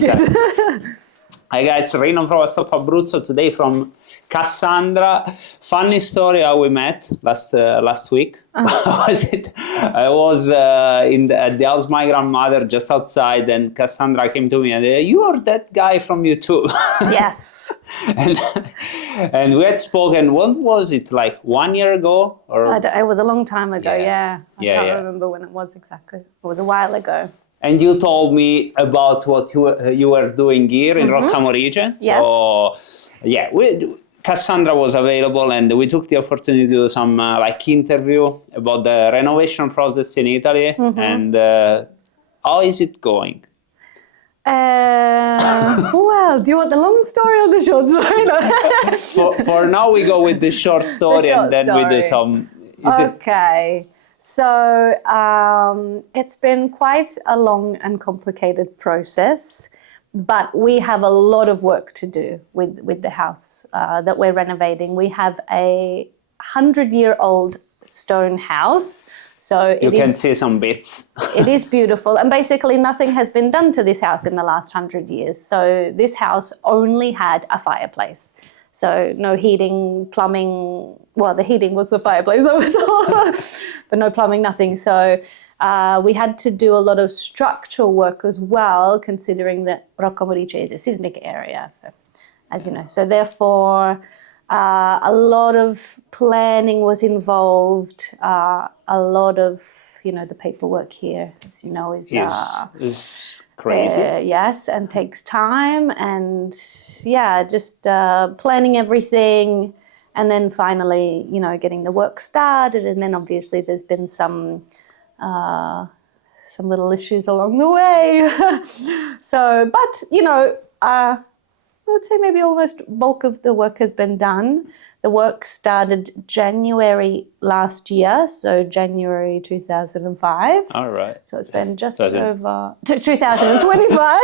like it. Hi guys, Reno from OneStopAbruzzo today from Cassandra. Funny story how we met last week. Was it? I was at the house of my grandmother just outside, and Cassandra came to me and you are that guy from YouTube. Yes. and we had spoken. What was it, like 1 year ago? Or It was a long time ago. Yeah. I can't remember when it was exactly. It was a while ago. And you told me about what you were doing here in Roccamo region. Yes. So, yeah, Cassandra was available, and we took the opportunity to do some like interview about the renovation process in Italy. And how is it going? Well, do you want the long story or the short story? For now, we go with the short story, and then we do some. Okay. So it's been quite a long and complicated process, but we have a lot of work to do with the house that we're renovating. We have a 100-year-old stone house. So you can see some bits. It is beautiful. And basically nothing has been done to this house in the last 100 years. So this house only had a fireplace. So no heating, plumbing. Well, the heating was the fireplace, that was all. But no plumbing, nothing. So we had to do a lot of structural work as well, considering that Roccamo is a seismic area. So, as you know, so therefore a lot of planning was involved. A lot of the paperwork here, as you know, is crazy. Yes, and takes time, and just planning everything, and then finally, getting the work started, and then obviously there's been some little issues along the way. So, but I would say maybe almost bulk of the work has been done. The work started January last year, so January 2005. All right. So it's been just over 2025.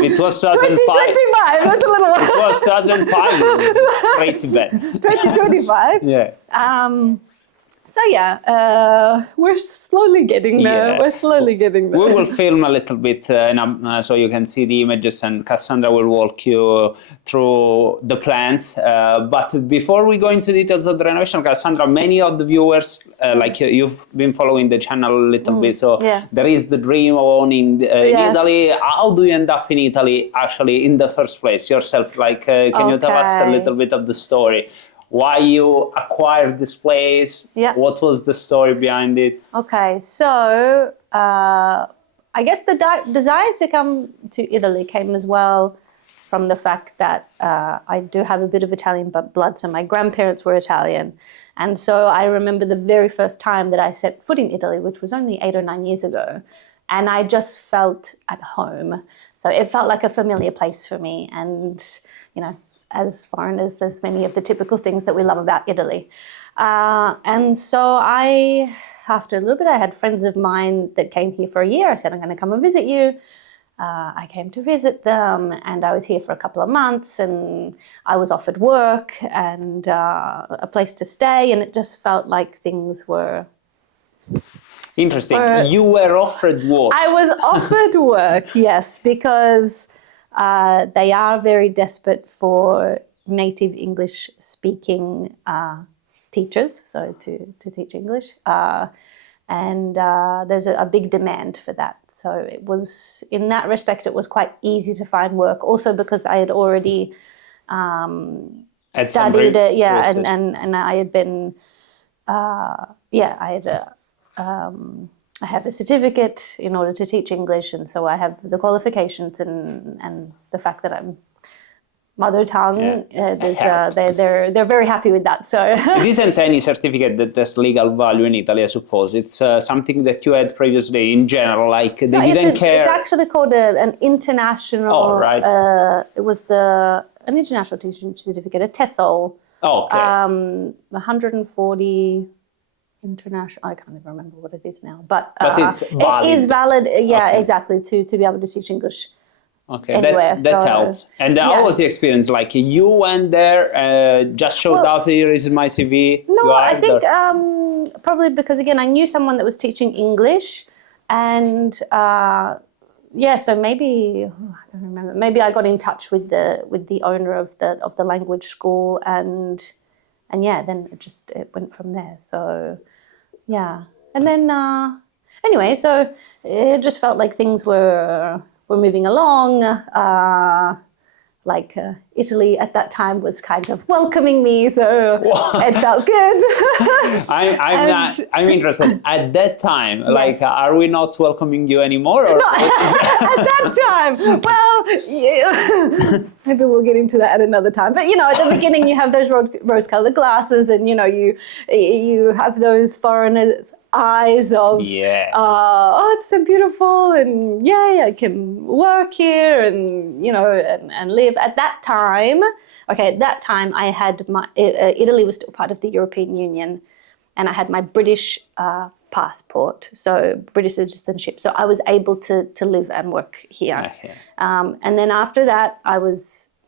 It was 2005. 2025. That's a little. It was 2005. It was pretty bad. 2025. Yeah. So we're slowly getting there. Yeah. We're slowly getting there. We will film a little bit so you can see the images, and Cassandra will walk you through the plans. But before we go into details of the renovation, Cassandra, many of the viewers, like you've been following the channel a little bit, so there is the dream of owning in Italy. How do you end up in Italy, actually, in the first place yourself? Like, can you tell us a little bit of the story? Why you acquired this place? Yeah. What was the story behind it? Okay, so I guess the desire to come to Italy came as well from the fact that I do have a bit of Italian blood, so my grandparents were Italian. And so I remember the very first time that I set foot in Italy, which was only 8 or 9 years ago, and I just felt at home. So it felt like a familiar place for me, and as foreigners, there's many of the typical things that we love about Italy. And so after a little bit, I had friends of mine that came here for a year. I said, I'm going to come and visit you. I came to visit them, and I was here for a couple of months, and I was offered work and a place to stay, and it just felt like things were... Interesting. You were offered work. I was offered work, yes, because... they are very desperate for native English-speaking teachers, so to teach English, and there's a big demand for that. So it was, in that respect, it was quite easy to find work. Also because I had already studied it, and I had been, I have a certificate in order to teach English, and so I have the qualifications and the fact that I'm mother tongue. They're very happy with that. So it isn't any certificate that has legal value in Italy, I suppose. It's something that you had previously in general, like they didn't care. It's actually called an international. Oh, right. It was an international teaching certificate, a TESOL. Oh, okay. 140. International, I can't even remember what it is now, but it's valid. It is valid, exactly, to be able to teach English anywhere. That helps. And how was the experience? Like, you went there, just showed up, here is my CV? No, I think probably because, again, I knew someone that was teaching English, and yeah, so maybe I don't remember. Maybe I got in touch with the owner of the language school, and yeah, then it went from there. So yeah, and then anyway, so it just felt like things were moving along. Italy at that time was kind of welcoming me, so it felt good. I'm interested. At that time, Yes. are we not welcoming you anymore? Or At that time, well, yeah. Maybe we'll get into that at another time. But at the beginning, you have those rose-colored glasses, and you have those foreigners' eyes of, oh, it's so beautiful, and yeah, I can work here, and and live. At that time, I had Italy was still part of the European Union, and I had my British passport, so British citizenship. So I was able to live and work here. And then after that,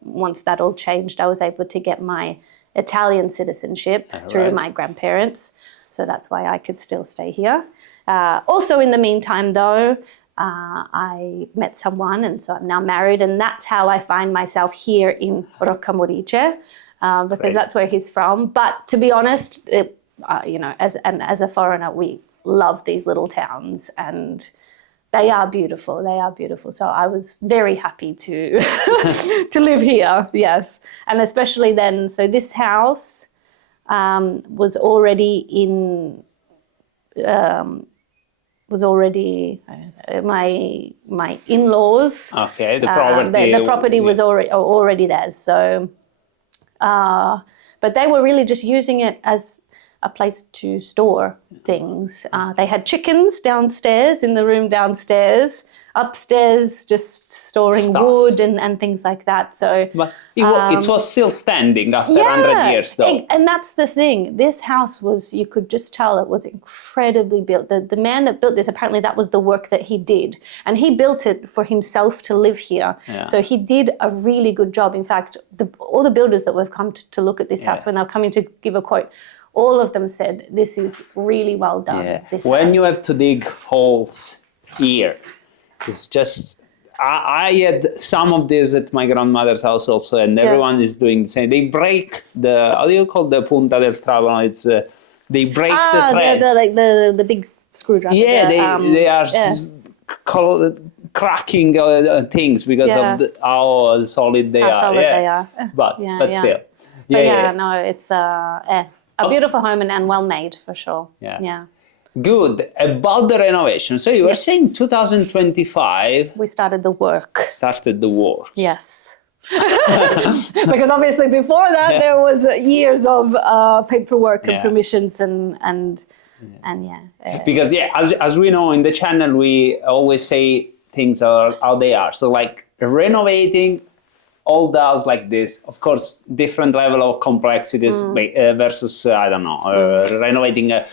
once that all changed, I was able to get my Italian citizenship through my grandparents. So that's why I could still stay here. Also in the meantime, though, I met someone, and so I'm now married, and that's how I find myself here in Roccamorice, because that's where he's from. But to be honest, as a foreigner, we love these little towns, and they are beautiful. They are beautiful. So I was very happy to to live here. Yes, and especially then. So this house was already my in-laws. Okay, the property. The property was already theirs. So, but they were really just using it as a place to store things. They had chickens downstairs in the room downstairs. Upstairs, just storing wood and things like that. So, but it was still standing after 100 years, though. And that's the thing. This house you could just tell it was incredibly built. The man that built this, apparently that was the work that he did. And he built it for himself to live here. Yeah. So he did a really good job. In fact, all the builders that we've come to look at this house, when they're coming to give a quote, all of them said, this is really well done. Yeah. This when house. you have to dig holes here, it's just, I had some of this at my grandmother's house also, and everyone is doing the same. They break how do you call the punta del trapano? It's, they break the threads. The big screwdriver. Yeah, they are cracking things because of how solid they are. They are. But still. No, it's a beautiful home and well made for sure. Yeah. Good. About the renovation. So you were saying 2025. We started the work. Yes. Because obviously before that there was years of paperwork and permissions and because as we know in the channel, we always say things are how they are. So like renovating all does like this. Of course, different level of complexities versus, I don't know, renovating a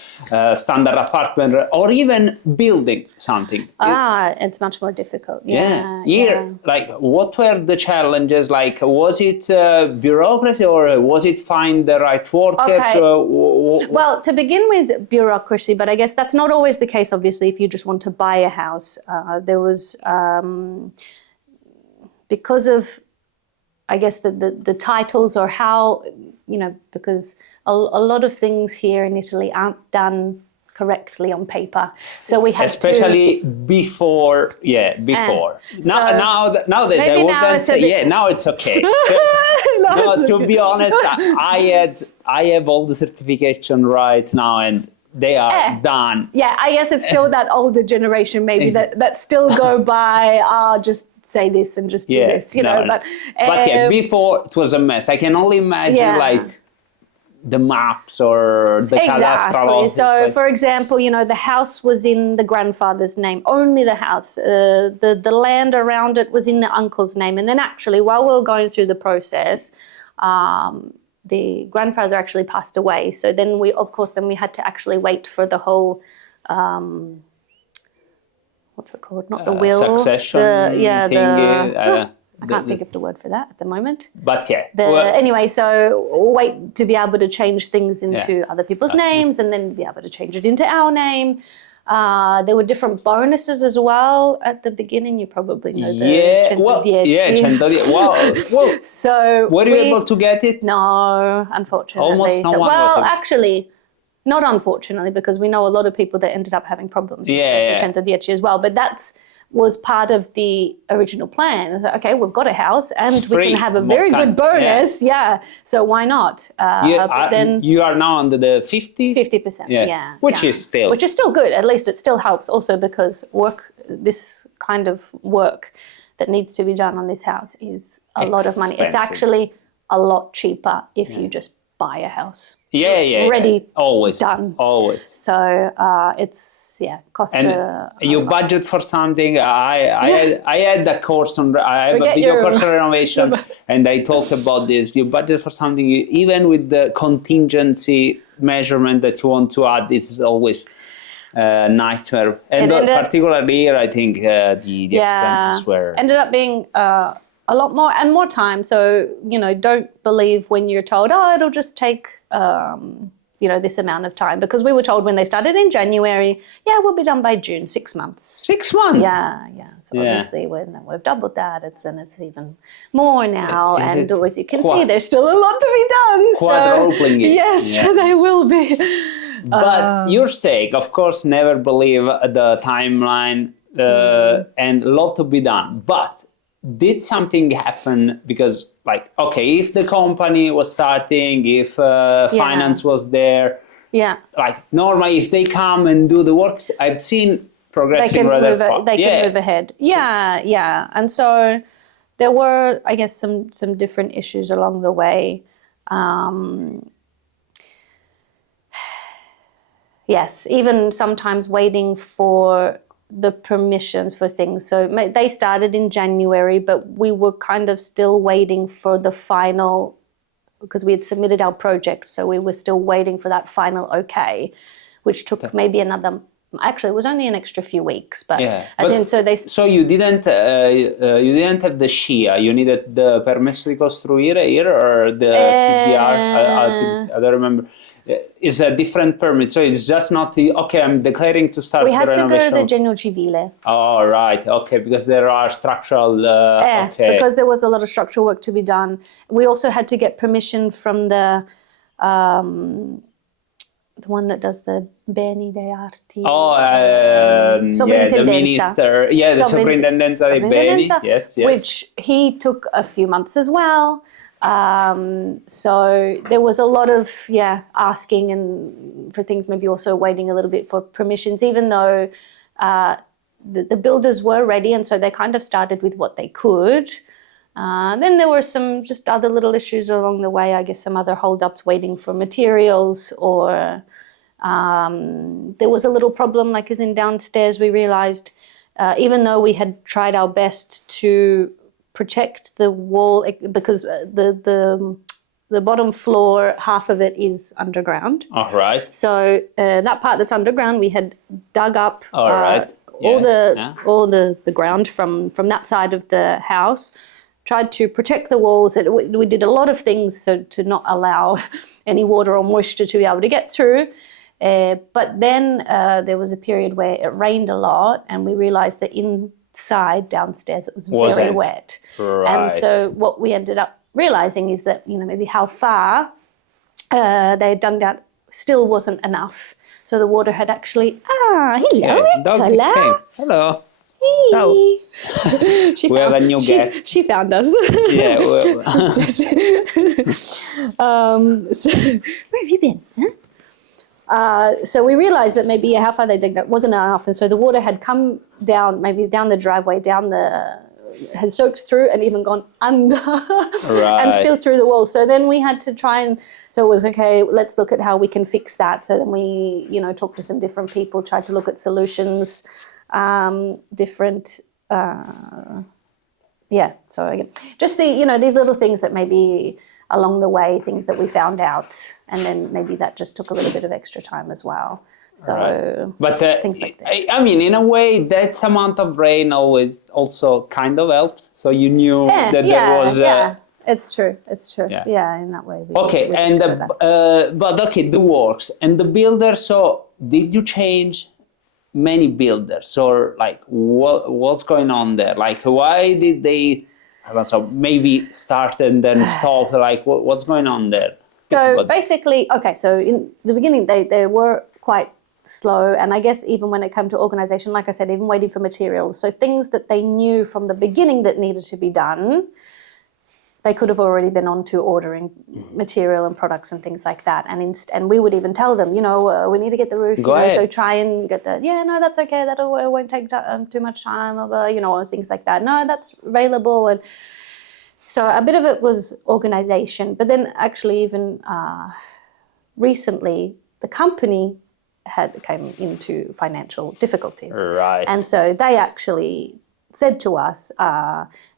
standard apartment or even building something. It's much more difficult. Like, what were the challenges? Like, was it bureaucracy or was it find the right workers? Okay. Well, to begin with, bureaucracy, but I guess that's not always the case, obviously, if you just want to buy a house. There was, because of, I guess the titles or how, because a lot of things here in Italy aren't done correctly on paper. So we have especially before. Now it's okay. No, to be honest, I have all the certification right now and they are done. Yeah, I guess it's still that older generation maybe that still go by, just say this and just do this, But before it was a mess. I can only imagine like the maps or the cadastral office. So, for example, the house was in the grandfather's name, only the house. The land around it was in the uncle's name. And then actually, while we were going through the process, the grandfather actually passed away. So then we had to actually wait for the whole... what's it called? Not the will. Succession thing. I can't think of the word for that at the moment. But anyway, so wait to be able to change things into other people's names and then be able to change it into our name. There were different bonuses as well at the beginning. You probably know the Yeah, 110. 110. Well, So were you able to get it? No, unfortunately. Almost no one was well, able. actually, not unfortunately, because we know a lot of people that ended up having problems with the 110 as well. But was part of the original plan. Okay, we've got a house and we can have a very good bonus. Yeah. So why not? But then you are now under the 50? 50%. Yeah. Which is still good. At least it still helps also because this kind of work that needs to be done on this house is a lot of money. It's actually a lot cheaper if you just buy a house. Ready, always done. Always. So it's cost. And you budget for something. I had a course on. I have a video course on renovation, and I talked about this. You budget for something, even with the contingency measurement that you want to add. It's always a nightmare. And particularly here, I think the expenses were ended up being. A lot more and more time. So, don't believe when you're told, it'll just take, this amount of time. Because we were told when they started in January, we'll be done by June, 6 months. 6 months? Yeah. So obviously when we've doubled that, it's even more now. And as you can see, there's still a lot to be done. Quadrupling it. Yes, they will be. But your sake, of course, never believe the timeline and a lot to be done. But did something happen because, if the company was starting, if finance was there, normally if they come and do the works, I've seen progressing rather fast. They can move ahead. Yeah. And so there were, I guess, some different issues along the way. Yes, even sometimes waiting for the permissions for things. So they started in January, but we were kind of still waiting for the final, because we had submitted our project. So we were still waiting for that final okay, which took maybe another, actually it was only an extra few weeks, but so you didn't have the SHIA, you needed the permesso di costruire here or the PDR, I don't remember. Is a different permit, so it's just not I'm declaring to start. We had to go to the Genio Civile. Oh, right, okay, because there are structural. Because there was a lot of structural work to be done. We also had to get permission from the one that does the Beni dei Arti. The minister, the Soprintendenza dei Beni, yes. Which he took a few months as well. So there was a lot of asking and for things, maybe also waiting a little bit for permissions, even though the builders were ready, and so they kind of started with what they could. Then there were some just other little issues along the way, I guess some other hold-ups waiting for materials, or there was a little problem, like as in downstairs we realized, even though we had tried our best to protect the wall, because the bottom floor, half of it is underground. All right. So that part that's underground, we had dug up all the ground from that side of the house, tried to protect the walls. We did a lot of things so to not allow any water or moisture to be able to get through. But then there was a period where it rained a lot, and we realized that inside downstairs it was very wet. Right. And so what we ended up realizing is that maybe how far they had dug down still wasn't enough. So the water had actually hello. Hello. Hey. We have a new guest. She found us. Yeah. So where have you been? Huh? So we realized that maybe how far they dug wasn't enough, and so the water had come down, maybe down the driveway, had soaked through and even gone under, and still through the walls. So then we had to so it was okay, let's look at how we can fix that. So then we, talked to some different people, tried to look at solutions, different, so again, just these little things that maybe along the way, things that we found out, and then maybe that just took a little bit of extra time as well. So, but things like this. I mean, in a way, that amount of rain always also kind of helped. So you knew that there was. It's true. Yeah, in that way. But the works and the builder. So did you change many builders, or like what's going on there? Like, why did they, I don't know, maybe start and then stop? Like, what's going on there? So basically, okay, so in the beginning, they were quite slow. And I guess even when it came to organization, like I said, even waiting for materials. So things that they knew from the beginning that needed to be done, they could have already been on to ordering material and products and things like that. And we would even tell them, we need to get the roof, so try and get the, no, that's okay, it won't take too much time, or things like that. No, that's available. And so a bit of it was organization. But then actually even recently, the company came into financial difficulties. Right. And so they actually said to us,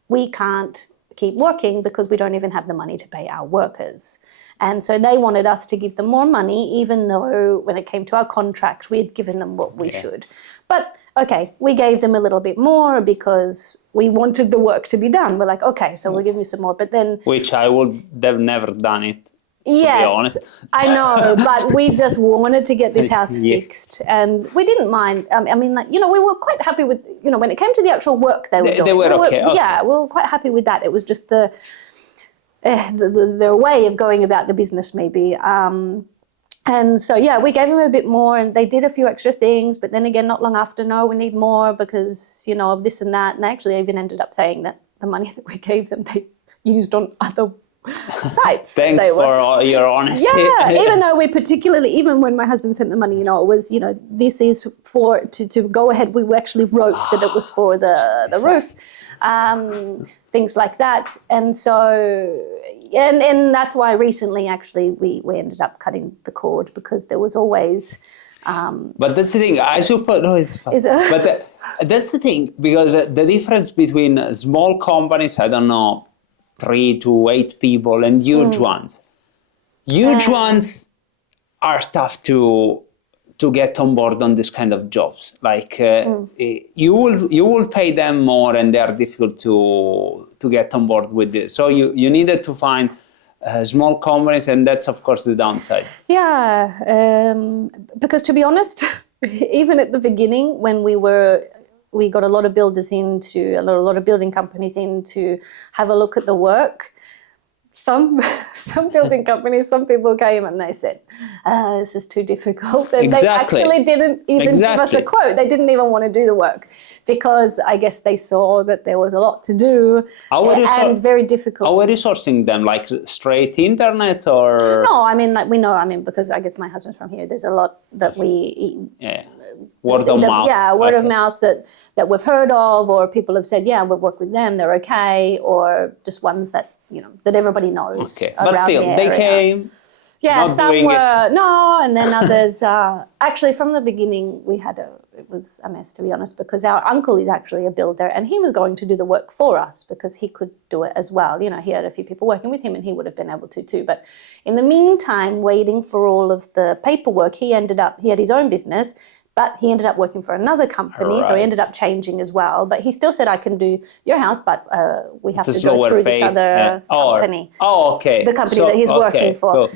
we can't keep working because we don't even have the money to pay our workers. And so they wanted us to give them more money, even though when it came to our contract, we had given them what we should. But okay, we gave them a little bit more because we wanted the work to be done. We're like, okay, so we'll give you some more. But then... Which I would have never done it. Yes, I know, but we just wanted to get this house fixed, and we didn't mind. I mean, we were quite happy with, when it came to the actual work they were doing. They were okay. Yeah, we were quite happy with that. It was just the way of going about the business, maybe. And so, we gave them a bit more, and they did a few extra things, but then again, not long after, no, we need more because, of this and that. And they actually even ended up saying that the money that we gave them, they used on other sites. Thanks for your honesty. Yeah, even though even when my husband sent the money, it was, this is for, to go ahead, we actually wrote that it was for the roof, things like that. And so, and that's why recently actually we ended up cutting the cord, because there was always... but that's the thing, I suppose, no, it's fine. But that's the thing, because the difference between small companies, I don't know, 3 to 8 people, and huge ones. Huge ones are tough to get on board on this kind of jobs. Like you will pay them more, and they are difficult to get on board with this. So you needed to find small companies, and that's of course the downside. Yeah, because to be honest, even at the beginning when we got a lot of builders a lot of building companies in to have a look at the work. Some building companies, some people came and they said, this is too difficult. And they actually didn't even give us a quote. They didn't even want to do the work because I guess they saw that there was a lot to do and very difficult. How were you sourcing them? Like straight internet or? No, I mean, because I guess my husband's from here, there's a lot that we... Word of mouth. Yeah, word of mouth that we've heard of, or people have said, yeah, we've worked with them, they're okay, or just ones that, that everybody knows. Okay, but still, they came. Yeah, some were, no, and then others, actually from the beginning it was a mess, to be honest, because our uncle is actually a builder and he was going to do the work for us because he could do it as well. He had a few people working with him and he would have been able to too. But in the meantime, waiting for all of the paperwork, he had his own business, but he ended up working for another company, so he ended up changing as well. But he still said, I can do your house, but we have to go through this other company. Oh, okay. The company that he's working for. Cool.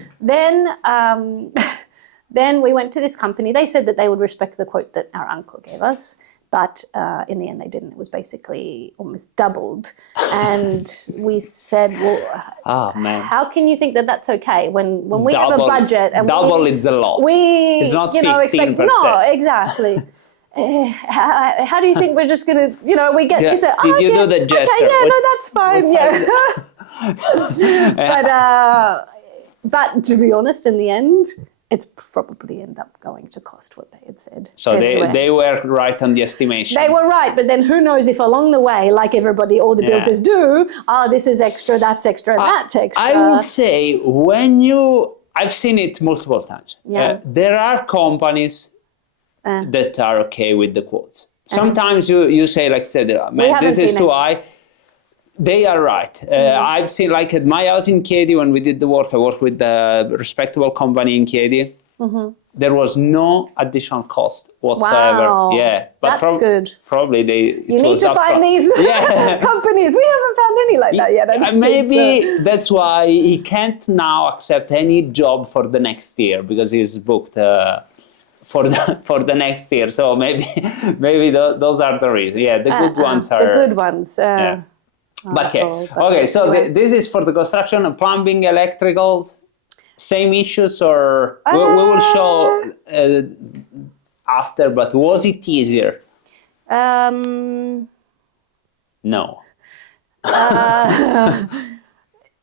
Then we went to this company. They said that they would respect the quote that our uncle gave us, but in the end they didn't. It was basically almost doubled. And we said, well, how can you think that that's okay when we have a budget? And double is a lot. It's not 15%. Expect, no, exactly. How do you think we're just going to, we get, he said, did you do the gesture? Okay, yeah, no, that's fine, yeah. But to be honest, in the end, it's probably end up going to cost what they had said. So they were right on the estimation. They were right, but then who knows if along the way, like everybody, all the builders do, this is extra, that's extra, that's extra. I would say I've seen it multiple times. Yeah. There are companies that are okay with the quotes. Sometimes you say, like I said, man, this is too high. They are right. I've seen, like at my house in Chieti, when we did the work, I worked with a respectable company in Chieti. There was no additional cost whatsoever. Wow. Yeah, but that's good. Probably you need to find these companies. We haven't found any like that yet. Maybe that's why he can't now accept any job for the next year because he's booked for the next year. So maybe those are the reasons. Yeah, the good ones are the good ones. yeah. But okay, all, but okay. So anyway. this is for the construction, plumbing, electricals. Same issues, or we will show after. But was it easier? No.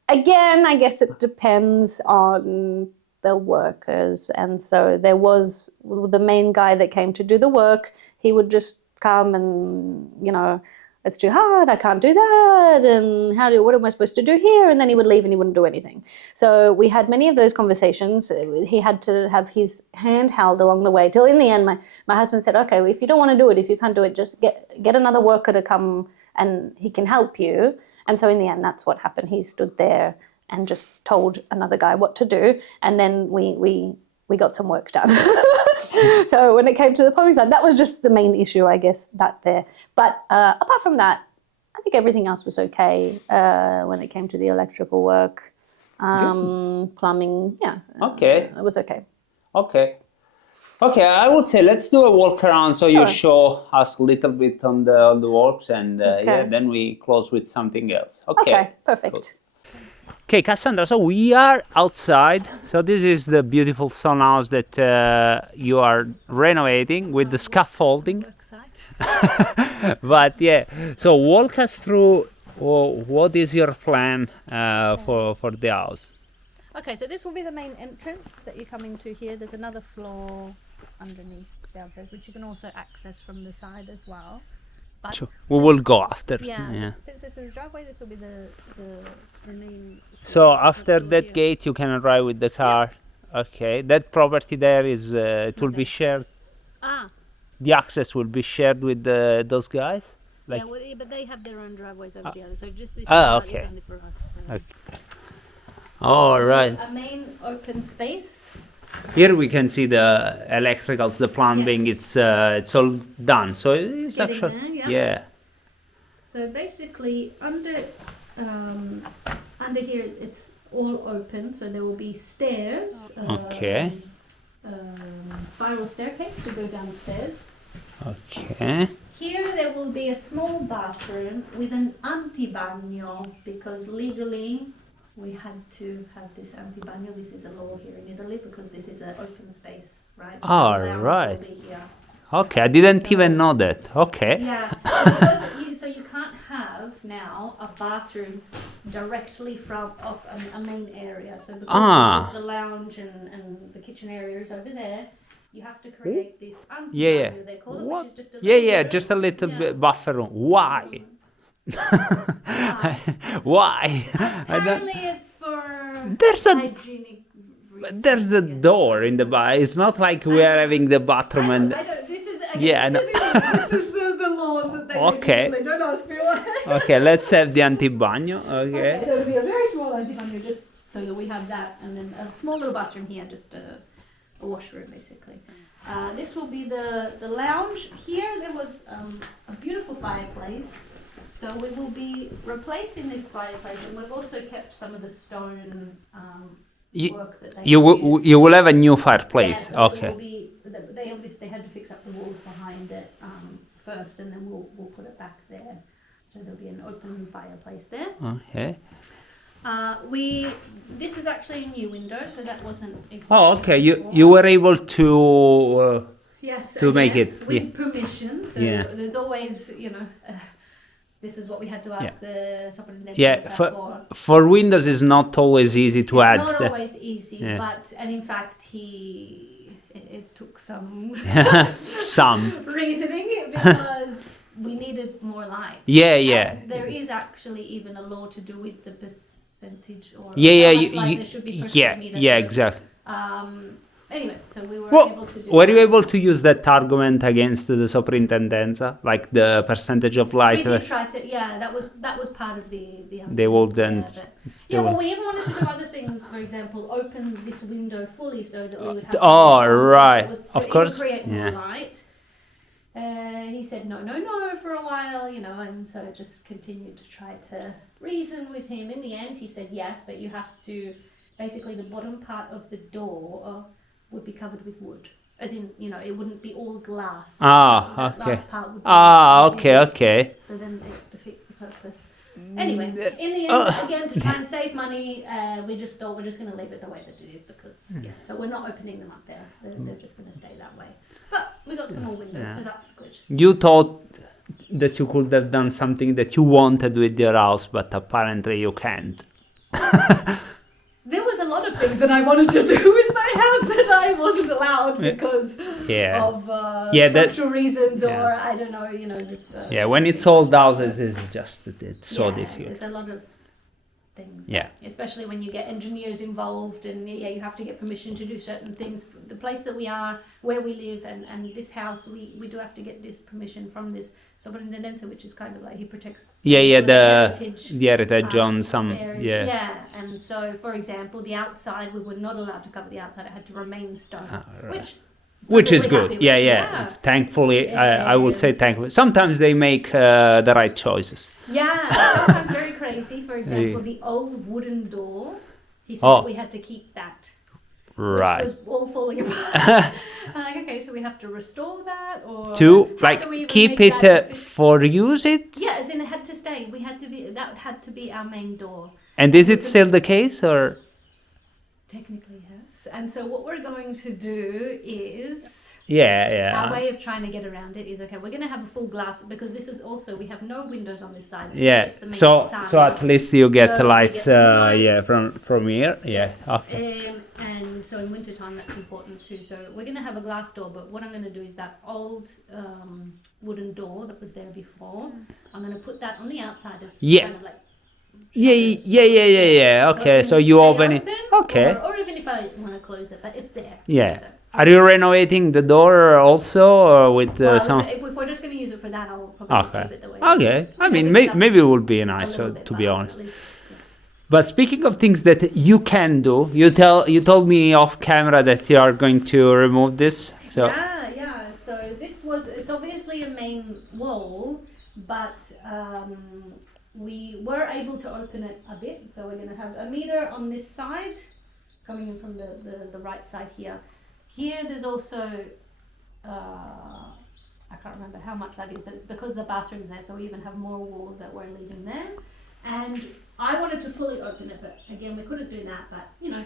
Again, I guess it depends on the workers. And so there was the main guy that came to do the work. He would just come and, you know, it's too hard, I can't do that, and what am I supposed to do here? And then he would leave and he wouldn't do anything. So we had many of those conversations. He had to have his hand held along the way till in the end my husband said, okay, well, if you don't want to do it, if you can't do it, just get another worker to come and he can help you. And so in the end, that's what happened. He stood there and just told another guy what to do, and then we got some work done. So when it came to the plumbing side, that was just the main issue, I guess, that there. But apart from that, I think everything else was okay when it came to the electrical work, plumbing. Yeah. Okay. It was okay. Okay. Okay, I would say let's do a walk around so you show us a little bit on the works, and yeah, then we close with something else. Okay, perfect. Cool. Okay, Cassandra, so we are outside. So this is the beautiful stone house that you are renovating with the scaffolding. But yeah, so walk us through what is your plan for the house? Okay, so this will be the main entrance that you come into here. There's another floor underneath downstairs, which you can also access from the side as well. But sure. We will go after. Yeah. Since this is a driveway, this will be the main. So after that gate, you can arrive with the car. Yeah. Okay, that property there is it will be shared. The access will be shared with those guys. Like, yeah, but they have their own driveways over the other. So just this okay. is only for us. So. Okay. All right. A main open space. Here we can see the electricals, the plumbing. Yes. It's all done. So it's actually there, yeah. So basically under here it's all open. So there will be stairs. Okay. Spiral staircase to go downstairs. Okay. Here there will be a small bathroom with an antibagno because legally we had to have this antibagno. This is a law here in Italy because this is an open space, right? All right. Okay, I didn't even know that. Okay. Yeah, so you can't have now a bathroom directly from a main area. So because this is the lounge and the kitchen area is over there, you have to create this antibagno, they call it, which is just a little just a little bit buffer room. Why? Why? Apparently it's for hygienic reasons. There's a door in the bar. It's not like we are having the bathroom and this is the laws that they okay. They don't ask me why. Okay, let's have the antibagno. Okay. So it'll be a very small antibagno just so that we have that, and then a small little bathroom here, just a washroom basically. This will be the lounge. Here there was a beautiful fireplace. So we will be replacing this fireplace, and we've also kept some of the stone work that they you will have a new fireplace. Yeah, so okay. They obviously had to fix up the walls behind it first, and then we'll put it back there. So there'll be an open fireplace there. Okay. This is actually a new window, so that wasn't exactly. Oh, okay. You were able to yes, to make it with permission. So there's always this is what we had to ask the superintendent. Yeah, for Windows it's not always easy to add. It's not always easy, and in fact it took some reasoning because we needed more light. Yeah. And there is actually even a law to do with the percentage or there should be per square meter. Exactly. Anyway, so we were able to do. Were you able to use that argument against the superintendenza, like the percentage of light? We did try to. Yeah, that was part of the. They wouldn't. Well, we even wanted to do other things. For example, open this window fully so that we would have. Oh, right. Of course. Create more light. He said no for a while, and so I just continued to try to reason with him. In the end, he said yes, but you have to. Basically, the bottom part of the door would be covered with wood, as in, you know, it wouldn't be all glass. Ah, That okay. last part would be, Ah, would be okay, wood. okay. So then it defeats the purpose. Anyway, in the end, again, to try and save money, we just thought we're just going to leave it the way that it is because, yeah, so we're not opening them up there. They're just going to stay that way. But we got some more windows, so that's good. You thought that you could have done something that you wanted with your house, but apparently you can't. There was a lot of things that I wanted to do with my house that I wasn't allowed because Yeah. of Yeah, that- structural reasons or yeah. I don't know, you know, just... Yeah, when it's sold out, it's just it's so yeah, difficult. there's a lot of things. Yeah. Especially when you get engineers involved and yeah, you have to get permission to do certain things. The place that we are, where we live and this house, we do have to get this permission from this Sovrintendente, which is kind of like he protects Yeah, the heritage on some, areas. yeah. And so, for example, the outside, we were not allowed to cover the outside. It had to remain stone, Right. which Which is perfectly good. happy Yeah, with. yeah. Thankfully, I would say thankfully. Sometimes they make the right choices. Yeah, sometimes very crazy. For example, the old wooden door, he said Oh. we had to keep that. Right. Which was all falling apart. I'm like, okay, so we have to restore that or To how do we even keep make it that for use it. yeah, as in it had to stay. We had to be that had to be our main door. And is it still the case or? Technically, yes. And so what we're going to do is Yeah, our yeah. way of trying to get around it is okay. We're going to have a full glass because this is also we have no windows on this side. Yeah. It's the main So side. at least you get So we light. get some light. Yeah, from here. Yeah. Okay. And so in winter time that's important too. So we're going to have a glass door, but what I'm going to do is that old wooden door that was there before. I'm going to put that on the outside as Yeah. kind of like Yeah, shutters. yeah. Okay, it so can you stay open it. Okay. Or even if I want to close it, but it's there. Yeah. So, Are you renovating the door also, or with well, some? if we're just going to use it for that, I'll probably just Okay. leave it the way Okay. it is. I mean, Fix it up maybe it would be a nice, little bit, to but be at honest. least, But speaking of things that you can do, you told me off camera that you are going to remove this. So yeah. So it's obviously a main wall, but we were able to open it a bit. So we're going to have a meter on this side, coming in from the right side here. Here there's also, I can't remember how much that is, but because the bathroom's there, so we even have more wall that we're leaving there. And I wanted to fully open it, but again, we couldn't do that, but you know,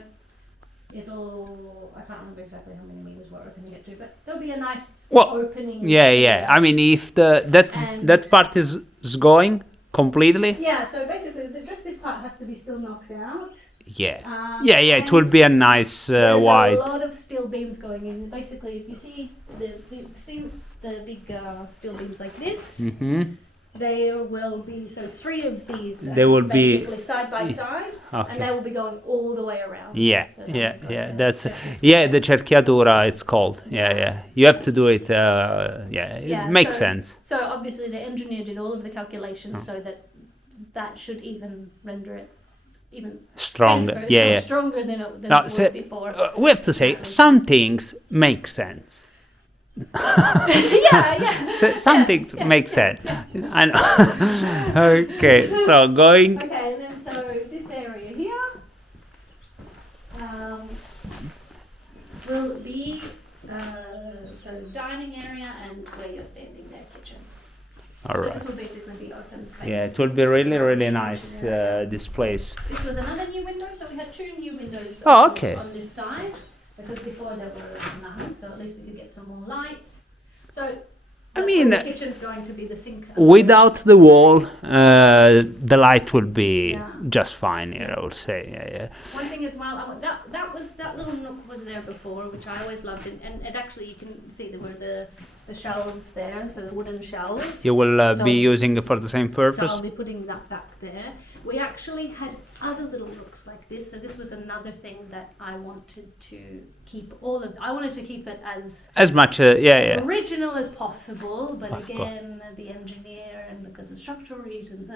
I can't remember exactly how many meters we're opening it to, but there'll be a nice opening. yeah. I mean, if that part is going completely. Yeah, so basically, just this part has to be still knocked out. Yeah. Um, Yeah. It will be a nice There's wide. a lot of steel beams going in. Basically, if you see the big steel beams like this, there will be three of these. They will be- basically side by side, Okay. and they will be going all the way around. Yeah, So they'll yeah, be going yeah. there. That's So- the cerchiatura. It's called. Yeah. You have to do it. It makes sense. So obviously, the engineer did all of the calculations so that should even render it even Stronger. safer, Yeah. stronger than it No, was so, before. we have to say some things make sense. yeah. So some Yes, things yeah. make sense. I know. Okay, so going. Okay, and then so this area here will be so dining area and where you're standing there, kitchen. All So right. this will basically be open space. Yeah, it will be really nice. This place. This was another new window, so we had two new windows Oh, okay. on this side, because before there were none, so at least we could get some more light. So, I mean, the kitchen's going to be the sink. Without the wall, the light will be Yeah. just fine here, I would say. Yeah. One thing as well, that little nook was there before, which I always loved, and it actually you can see there were the shelves there, so the wooden shelves. You will So- be using it for the same So purpose. I'll be putting that back there. We actually had other little nooks like this, so this was another thing that I wanted to keep I wanted to keep it as As much, original as possible, but Of course. again, the engineer and because of structural reasons,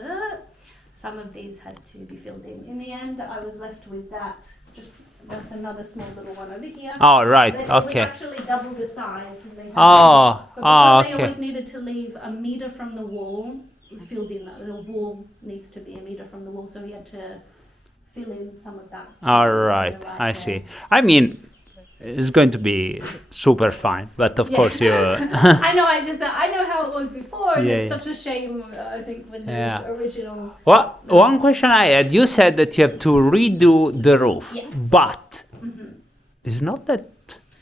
some of these had to be filled in. In the end, I was left with that's another small little one over here. Oh, right. But It Okay. was actually double the size. And they had Oh, but because they okay. always needed to leave a meter from the wall, filled in. The wall needs to be a meter from the wall, so he had to fill in some of that. All right. I see. I mean, it's going to be super fine. But of course, you. I know. I know how it was before, and Yeah, it's yeah. such a shame. I think when Yeah. this original. Well, one question I had, you said that you have to redo the roof, Yes. but it's not that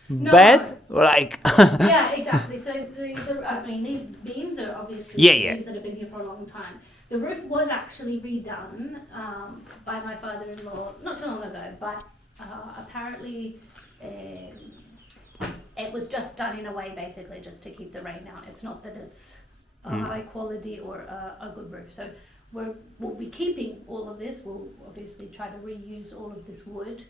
No. bad. Like, Yeah, exactly. So I mean, these beams are obviously beams that have been here for a long time. The roof was actually redone by my father-in-law not too long ago, but apparently it was just done in a way basically just to keep the rain out. It's not that it's a high quality or a good roof. So we'll be keeping all of this. We'll obviously try to reuse all of this wood.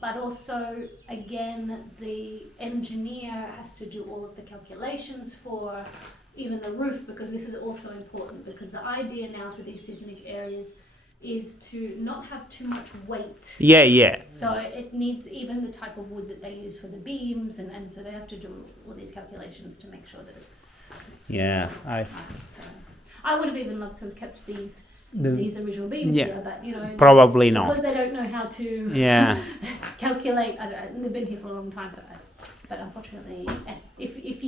But also, again, the engineer has to do all of the calculations for even the roof, because this is also important, because the idea now for these seismic areas is to not have too much weight. yeah. So it needs even the type of wood that they use for the beams, and so they have to do all these calculations to make sure that it's Yeah, right. So I would have even loved to have kept these original beams Yeah. here, but you know, Probably not. because they don't know how to Yeah. calculate. I don't, they've been here for a long time, so but unfortunately, if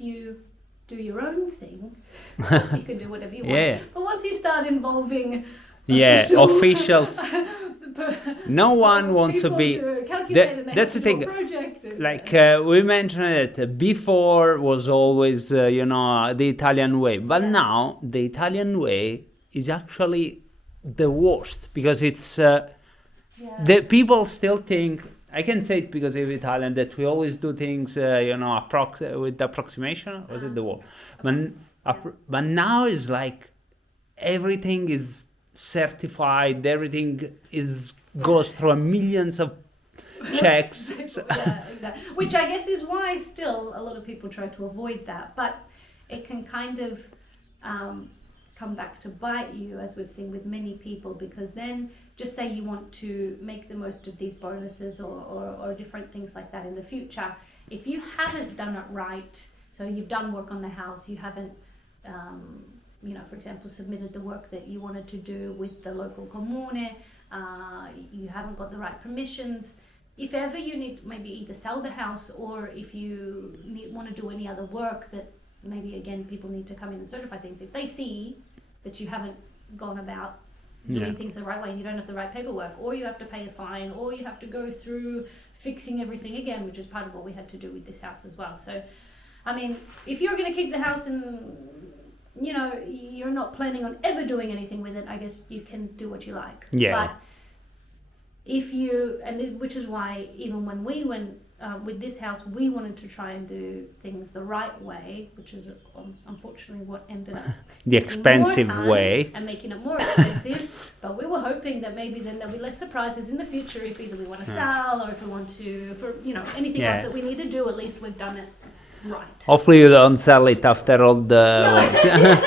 you do your own thing, you can do whatever you want. Yeah. But once you start involving Officials. No one wants to people be. calculate and they That's have the to do thing. a project and- Like we mentioned that before was always, the Italian way, but now the Italian way is actually the worst because it's the people still think. I can say it because of Italian that we always do things, with approximation. Was it the word? But now it's like everything is certified. Everything goes through millions of checks. So- Yeah, exactly. Which I guess is why still a lot of people try to avoid that, but it can kind of come back to bite you, as we've seen with many people, because then just say you want to make the most of these bonuses or different things like that in the future. If you haven't done it right, so you've done work on the house, you haven't, for example, submitted the work that you wanted to do with the local comune, you haven't got the right permissions. If ever you need maybe either sell the house, or if you want to do any other work that maybe again people need to come in and certify things, if they see that you haven't gone about doing things the right way and you don't have the right paperwork, or you have to pay a fine, or you have to go through fixing everything again, which is part of what we had to do with this house as well. So I mean, if you're going to keep the house and you're not planning on ever doing anything with it, I guess you can do what you like. But if you, which is why even when we went with this house, we wanted to try and do things the right way, which is unfortunately what ended up the expensive way and making it more expensive. But we were hoping that maybe then there'll be less surprises in the future if either we want to sell or if we want to, for anything else that we need to do, at least we've done it right. Hopefully you don't sell it after all the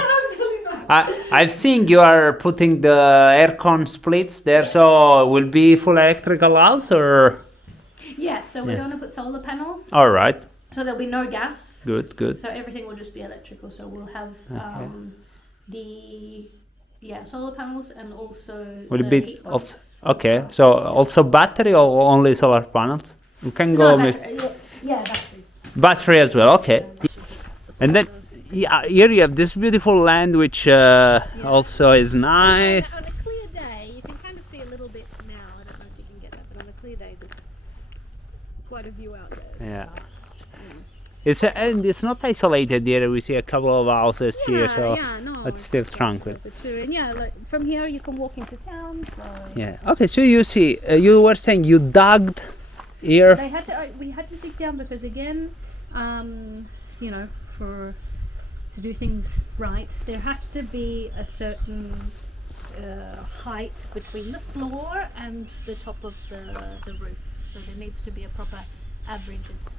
I've seen you are putting the aircon splits there, so will be full electrical house or? Yes, so we're going to put solar panels. All right. So there'll be no gas. Good. So everything will just be electrical. So we'll have solar panels and also Will it the be heat also? pumps. Okay, so also battery or only solar panels? You can go No, with battery. Yeah, battery. battery as well. Okay. And then here you have this beautiful land, which also is nice. On a clear day, you can kind of see a little bit now. I don't know if you can get that, but on a clear day, there's quite a view out there. Yeah. It's not isolated here. We see a couple of houses here, so it's still tranquil. And like from here you can walk into town. So Yeah. Okay. So you see, you were saying you dug here. We had to dig down because again, to do things right, there has to be a certain height between the floor and the top of the roof. So there needs to be a proper average. It's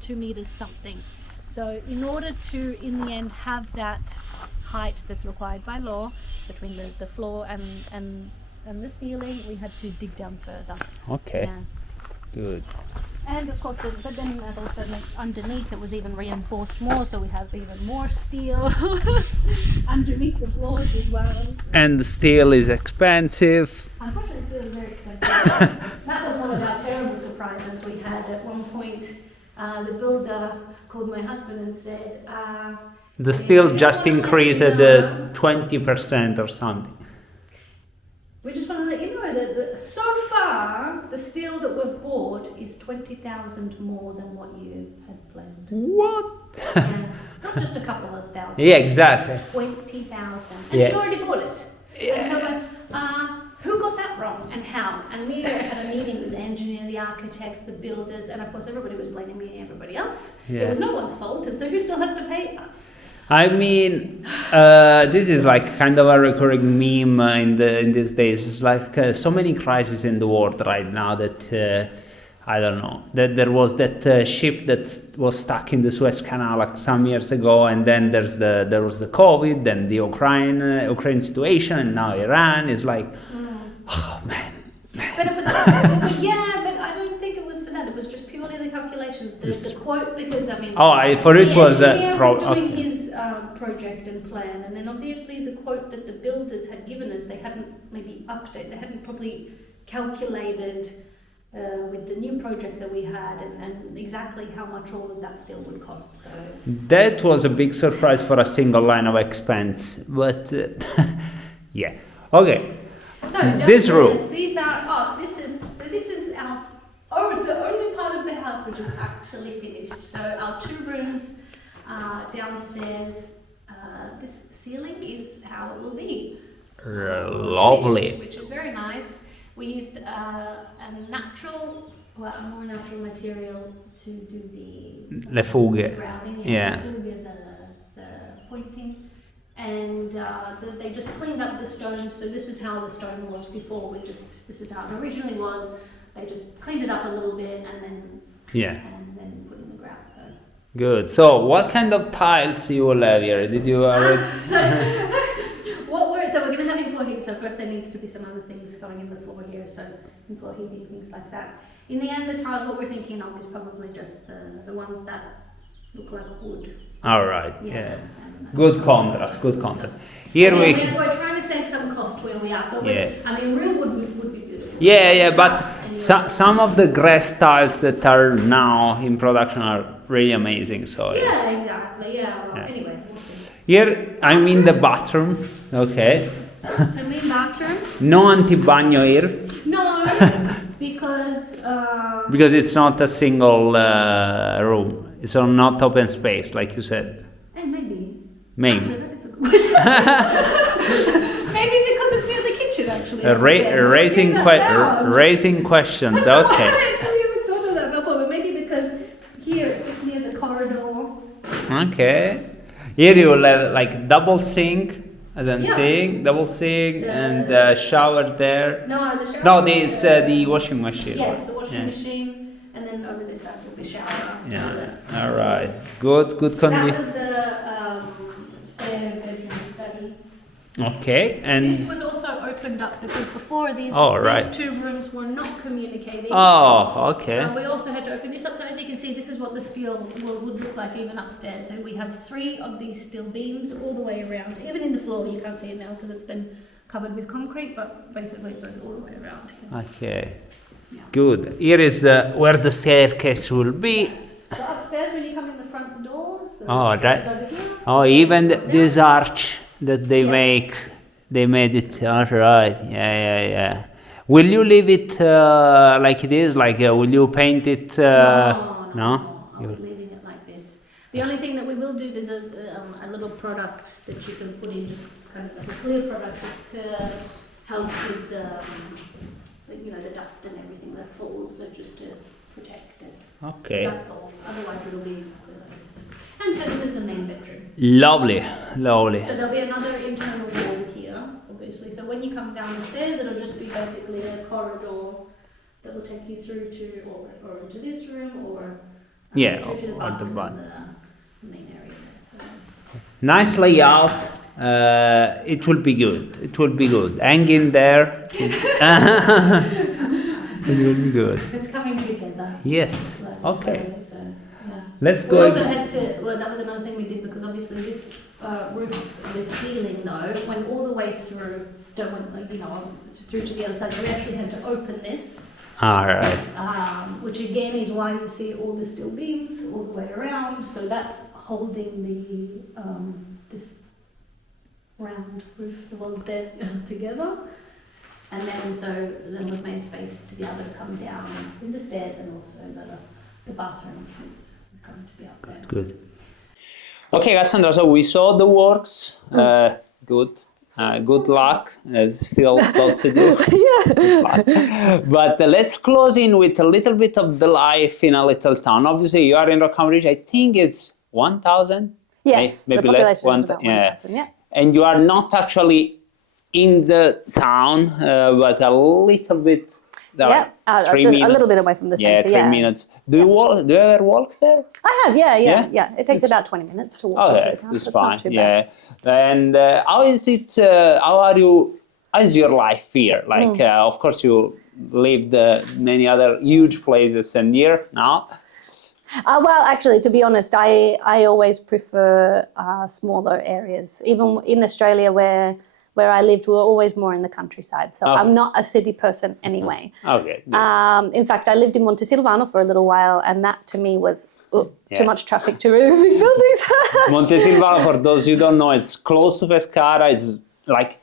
2 meters something. So in order to, in the end, have that height that's required by law between the floor and the ceiling, we had to dig down further. Okay. Yeah. Good. And of course, but then that also underneath it was even reinforced more, so we have even more steel underneath the floors as well. And the steel is expensive. Unfortunately, steel is very expensive. That was one of of our terrible surprises we had at one point. The builder called my husband and said, The steel just increased at 20% or something. we just want to let you know that so far the steel that we've bought is 20,000 more than what you had planned. What? Yeah, not just a couple of thousand. Yeah, exactly. 20,000. And Yeah. you already bought it. Yeah. And so who got that wrong and how? And we had a meeting with the engineer, the architect, the builders, and of course everybody was blaming me and everybody else. Yeah. It was no one's fault, and so who still has to pay us? I mean, this is like kind of a recurring meme in these days. It's like so many crises in the world right now that I don't know. That there was that ship that was stuck in the Suez Canal like some years ago, and then there was the COVID, then the Ukraine situation, and now Iran is like, oh man. But it was, yeah, but I don't think it was for that. It was just purely the calculations, the quote, because I mean, For it was the engineer was doing okay. his project and plan, and then obviously the quote that the builders had given us, they hadn't maybe they hadn't probably calculated with the new project that we had and exactly how much all of that still would cost. So that was a big surprise for a single line of expense, but yeah, okay. So this room. These are this is our the only part of the house which is actually finished. So our 2 rooms downstairs. This ceiling is how it will be. Lovely. Finished, which is very nice. We used a more natural material to do Le fughe. grounding. Yeah. The pointing. And they just cleaned up the stone, so this is how the stone was before. This is how it originally was. They just cleaned it up a little bit and then put in the ground. So Good. So what kind of tiles you will have here? Did you already? So we're going to have in-floor heat. So first there needs to be some other things going in the floor here. So in-floor heating, things like that. In the end, the tiles, what we're thinking of is probably just the ones that look like wood. All right. Yeah. Good contrast. Good contrast. Here we're trying to save some cost where we are. So I mean, real wood would be beautiful. Yeah. But some of the grass tiles that are now in production are really amazing. So yeah, exactly. Yeah. Well, anyway. We'll see. Here I'm in the bathroom. Okay. So main bathroom. No anti-bagno here. No, because it's not a single room. It's not open space, like you said. Maybe. Maybe. Actually, that is a good question. Maybe because it's near the kitchen, actually. Raising questions. Okay. I actually haven't thought of that before, but maybe because here it's just near the corridor. Okay. Here you will have like double sink, as I'm saying, double sink and shower there. No, the shower. No, it's the washing machine. Yes, the washing machine, and then over this side will be shower. Yeah. All right. Good condition. That was the spare bedroom study. Okay, and this was also opened up because before these 2 rooms were not communicating. Oh, okay. So we also had to open this up. So as you can see, this is what the steel would look like even upstairs. So we have 3 of these steel beams all the way around. Even in the floor, you can't see it now because it's been covered with concrete, but basically it goes all the way around here. Okay. Yeah. Good. Here is where the staircase will be. Yes. So upstairs, when you come in the front door. So Oh, even this arch that they make, they made it. All right. Yeah. Will you leave it like it is? Like, will you paint it? No? I'll be leaving it like this. The only thing that we will do, there's a little product that you can put in, just kind of like a clear product, just to help with the dust and everything that falls, so just to protect it. Okay. That's all. Otherwise, it'll be exactly like this. And so this is the main bedroom. Lovely. So there'll be another internal wall here, obviously. So when you come down the stairs, it'll just be basically a corridor that will take you through to or into this room or through to the bathroom and the main area there. So. Nice layout. It will be good. Hang in there. It will be good. It's coming together. Yes. Okay. So, yeah. Let's we go. Also had to. Well, that was another thing we did because obviously this roof, this ceiling though, went all the way through. Through to the other side. So we actually had to open this All right. Which again is why you see all the steel beams all the way around. So that's holding the this round roof, the log there together. And then we've made space to be able to come down with the stairs, and also the bathroom is going to be up there. Good. Okay, Cassandra, so we saw the works. Good. Good luck. Still lot to do. Yeah. But let's close in with a little bit of the life in a little town. Obviously, you are in Rockham. I think it's 1,000? Yes, maybe the population less. is about 1,000, yeah. And you are not actually in the town, but a little bit. Yeah, just a little bit away from the centre. Yeah, 3 minutes. Do you ever walk there? I have, yeah. It takes about 20 minutes to walk into the town. It's so fine. It's not too bad. And how is it? How is your life here? Like, of course, you lived many other huge places, and here now. Well, actually, to be honest, I always prefer smaller areas. Even in Australia, where I lived, we were always more in the countryside. So I'm not a city person anyway. Okay. In fact, I lived in Montesilvano for a little while, and that to me was too much traffic to move big buildings. Montesilvano, for those who don't know, is close to Pescara. It's like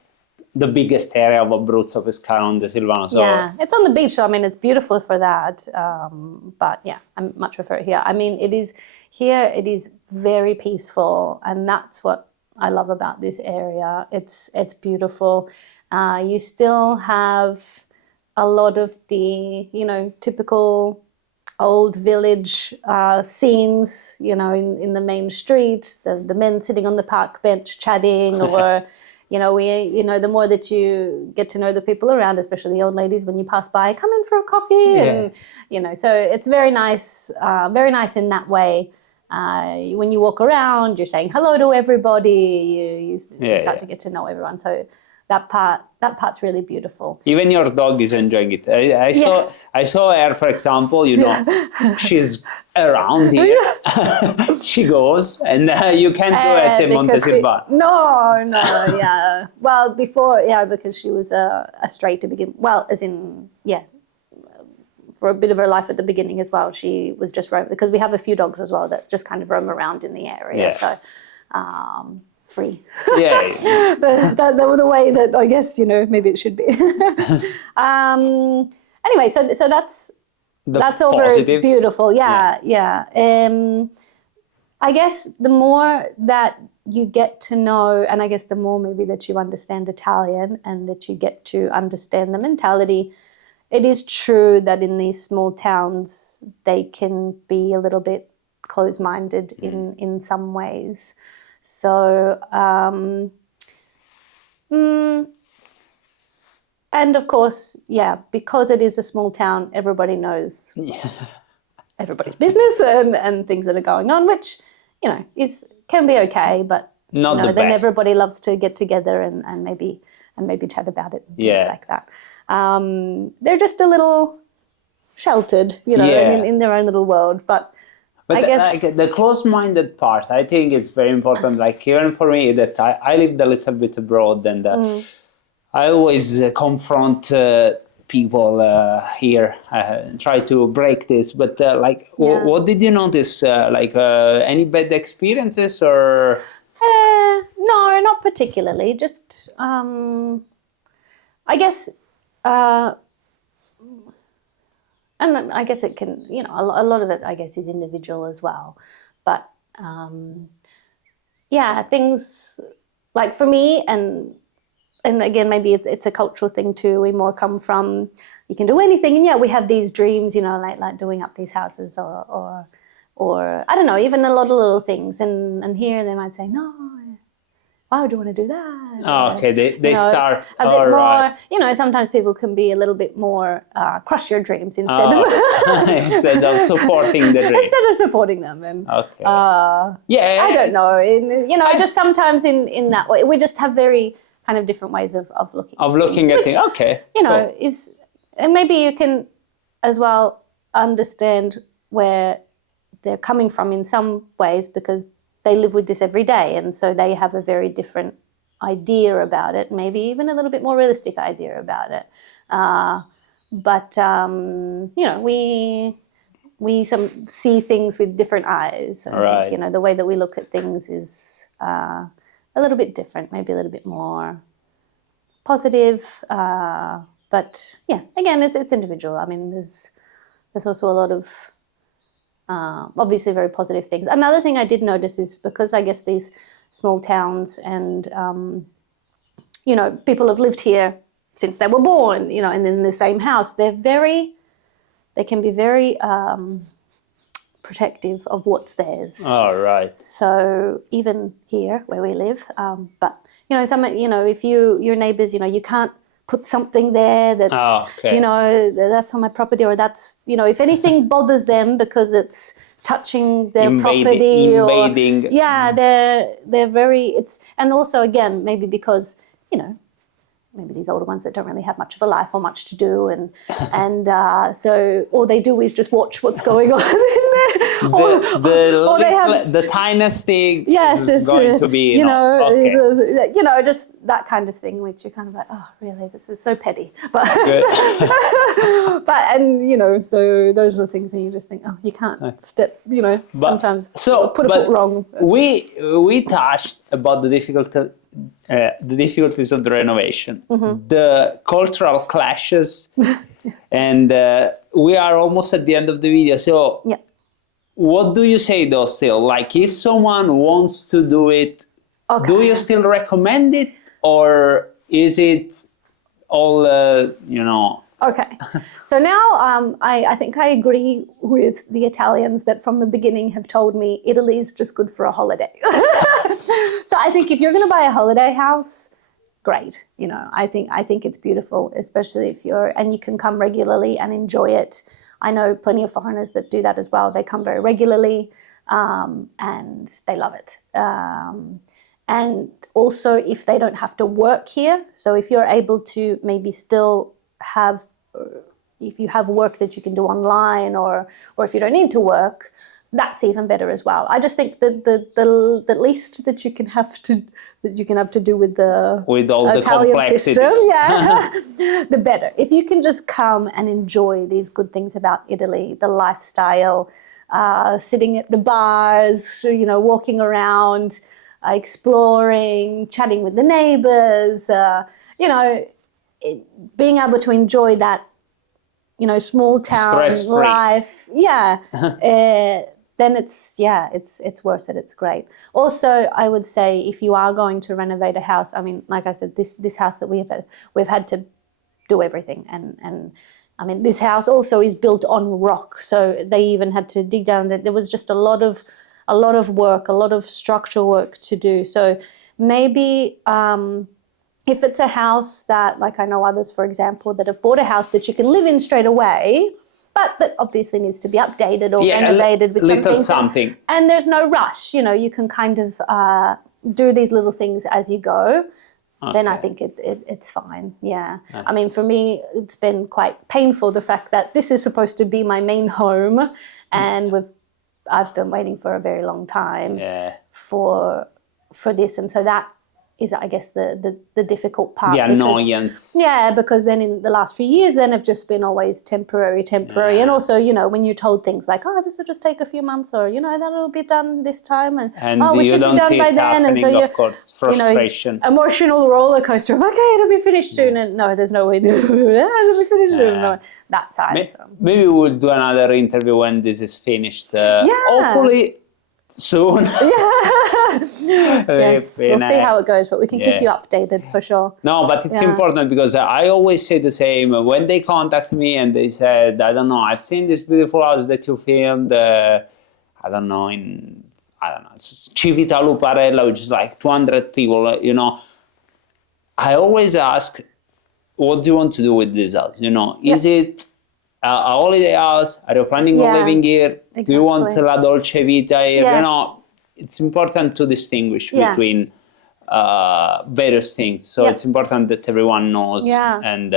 the biggest area of Abruzzo, Pescara, Montesilvano. So. Yeah, it's on the beach, so I mean, it's beautiful for that. But yeah, I much prefer it here. I mean, it is very peaceful, and that's what I love about this area. It's beautiful. You still have a lot of the, typical old village scenes, in the main street, the men sitting on the park bench chatting, or, the more that you get to know the people around, especially the old ladies, when you pass by, come in for a coffee, and, so it's very nice in that way. When you walk around, you're saying hello to everybody. You start to get to know everyone. So that part's really beautiful. Even your dog is enjoying it. I saw her, for example. She's around here. She goes, and you can't do it in Montesilvano. No, yeah. Well, before, because she was a stray to begin. Well, as in, for a bit of her life at the beginning as well, she was just roaming, because we have a few dogs as well that just kind of roam around in the area. So free. But that was the way that I guess maybe it should be. Anyway, so that's all positives. very beautiful. Yeah. I guess the more that you get to know, and I guess the more maybe that you understand Italian and that you get to understand the mentality. It is true that in these small towns, they can be a little bit close-minded in some ways. So, and of course, because it is a small town, everybody knows everybody's business and things that are going on, which, can be okay, but then everybody loves to get together and maybe chat about it and things like that. They're just a little sheltered, in their own little world. But I guess the close-minded part, I think it's very important. Like even for me, that I lived a little bit abroad, and I always confront people here, try to break this. But what did you notice? Any bad experiences or? No, not particularly. Just I guess. And I guess it can, a lot of it, I guess, is individual as well. But, things like for me, and again, maybe it's a cultural thing too. We more come from, you can do anything. And we have these dreams, like doing up these houses or I don't know, even a lot of little things. And here they might say, no, why would you want to do that? Oh, okay, they start a bit more. Sometimes people can be a little bit more crush your dreams instead of supporting the dream. Instead of supporting them, and okay. I don't know. Just sometimes in that way, we just have very kind of different ways of looking at things. Okay, cool. And maybe you can as well understand where they're coming from in some ways, because they live with this every day, and so they have a very different idea about it, maybe even a little bit more realistic idea about it. but we see things with different eyes. I think, the way that we look at things is a little bit different, maybe a little bit more positive. But yeah, again, it's individual. I mean, there's also a lot of obviously very positive things. Another thing I did notice is because I guess these small towns and people have lived here since they were born, and in the same house, they can be very protective of what's theirs. Oh, right. So even here where we live, but if your neighbours, you can't put something there that's that's on my property, or that's if anything bothers them because it's touching their property invading. Or they're very and also again maybe because maybe these older ones that don't really have much of a life or much to do, and so all they do is just watch what's going on in there. Or they have the tiniest thing. Yes, is going to be just that kind of thing, which you're kind of like, oh, really, this is so petty. But so those are the things that you just think, oh, you can't step, sometimes put a foot wrong. We touched about the difficulties of the renovation, the cultural clashes, and we are almost at the end of the video. So what do you say though still? Like if someone wants to do it, do you still recommend it, or is it all, Okay, so now I think I agree with the Italians that from the beginning have told me Italy is just good for a holiday. So I think if you're going to buy a holiday house, great. I think it's beautiful, especially if and you can come regularly and enjoy it. I know plenty of foreigners that do that as well. They come very regularly and they love it. And also if they don't have to work here, so if you're able to maybe still if you have work that you can do online, or if you don't need to work, that's even better as well. I just think that the least that you can have to do with all Italian the system, the better. If you can just come and enjoy these good things about Italy, the lifestyle, sitting at the bars, walking around, exploring, chatting with the neighbors, being able to enjoy that, small town stress-free life, then it's worth it. It's great. Also, I would say if you are going to renovate a house, I mean, like I said, this house that we've had to do everything, and I mean, this house also is built on rock, so they even had to dig down. There was just a lot of work, a lot of structural work to do. So maybe if it's a house that, like I know others, for example, that have bought a house that you can live in straight away, but that obviously needs to be updated or renovated with something. And there's no rush, you can kind of do these little things as you go. Okay. Then I think it's fine, I mean, for me, it's been quite painful, the fact that this is supposed to be my main home, and I've been waiting for a very long time for this, and so that is, I guess, the difficult part. The annoyance. Because then in the last few years, then have just been always temporary. And also, when you're told things like, oh, this will just take a few months, or, that'll be done this time. And oh, we should be done by then. And so of course, frustration. Emotional roller coaster of, okay, it'll be finished soon. And no, there's no way to do that. It'll be finished soon. No, that side. Maybe we'll do another interview when this is finished. Hopefully soon. Yes, we'll see how it goes, but we can keep you updated for sure. No, but it's important, because I always say the same. When they contact me and they said, I don't know, I've seen this beautiful house that you filmed, Civitaluparella, which is like 200 people, I always ask, what do you want to do with this house? Is it a holiday house? Are you planning on living here? Exactly. Do you want La Dolce Vita here? It's important to distinguish between various things. So it's important that everyone knows. And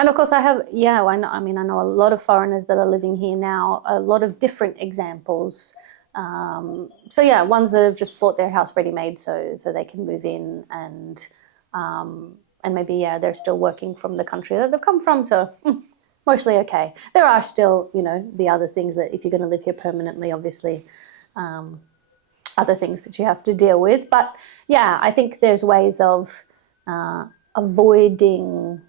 And of course, I know a lot of foreigners that are living here now. A lot of different examples. Ones that have just bought their house ready-made, so they can move in, and and maybe, yeah, they're still working from the country that they've come from. So mostly okay. There are still, you know, the other things that if you're going to live here permanently, obviously, other things that you have to deal with. But yeah, I think there's ways of avoiding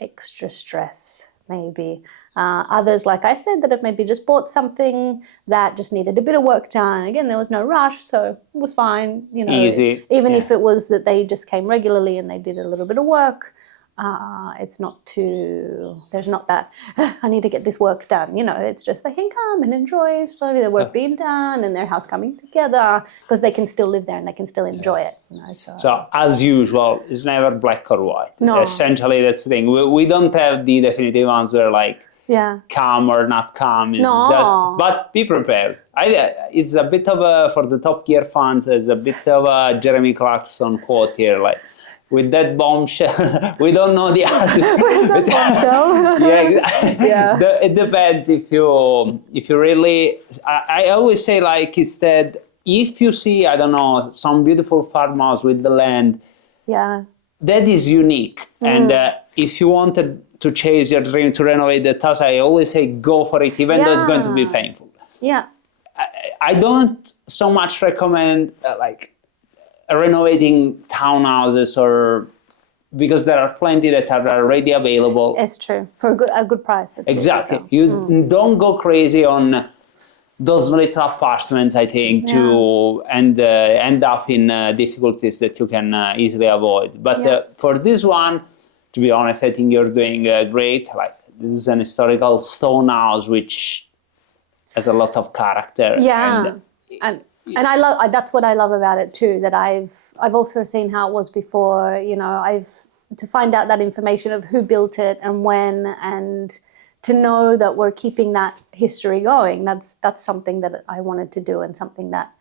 extra stress, maybe. Others, like I said, that have maybe just bought something that just needed a bit of work done. Again, there was no rush, so it was fine. You know, Easy. Even if it was that they just came regularly and they did a little bit of work, it's not too. There's not that I need to get this work done. You know, it's just they can come and enjoy slowly the work being done and their house coming together because they can still live there and they can still enjoy it. You know, so as usual, it's never black or white. No. Essentially, that's the thing. We don't have the definitive answer like. Yeah. Come or not come. It's No. just, but be prepared. It's a bit of a, for the Top Gear fans, it's a bit of a Jeremy Clarkson quote here, like, with that bombshell, we don't know the answer. With that bombshell. Yeah. It depends if you really, I always say, like, instead, if you see, I don't know, some beautiful farmhouse with the land, Yeah. that is unique. And if you wanted to chase your dream to renovate the house, I always say go for it, even though it's going to be painful. Yeah. I don't so much recommend like renovating townhouses or because there are plenty that are already available. It's true for a good price. Exactly. You don't go crazy on those little apartments, I think, to and end up in difficulties that you can easily avoid. But for this one, to be honest, I think you're doing great. Like, this is an historical stone house which has a lot of character. Yeah, and I love that's what I love about it too. That I've also seen how it was before. You know, to find out that information of who built it and when, and to know that we're keeping that history going. That's something that I wanted to do and something that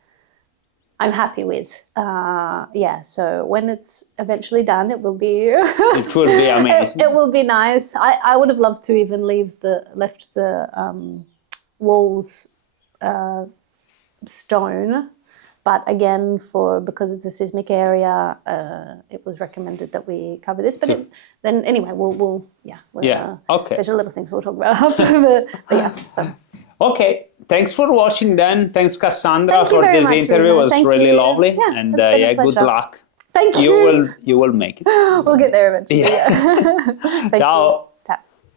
I'm happy with. So when it's eventually done, it will be. It would be amazing. It will be nice. I would have loved to even left the walls stone, but again, because it's a seismic area, it was recommended that we cover this. But then anyway, we'll okay. There's a little things we'll talk about after, but yes. So. Okay, thanks for watching then. Thanks, Cassandra, Thank you for very this much, interview. Bruno. It was Thank really you. lovely. Yeah, And it's been a good pleasure. luck. Thank you. You will make it. We'll get there eventually. Yeah. Thank Ciao. you.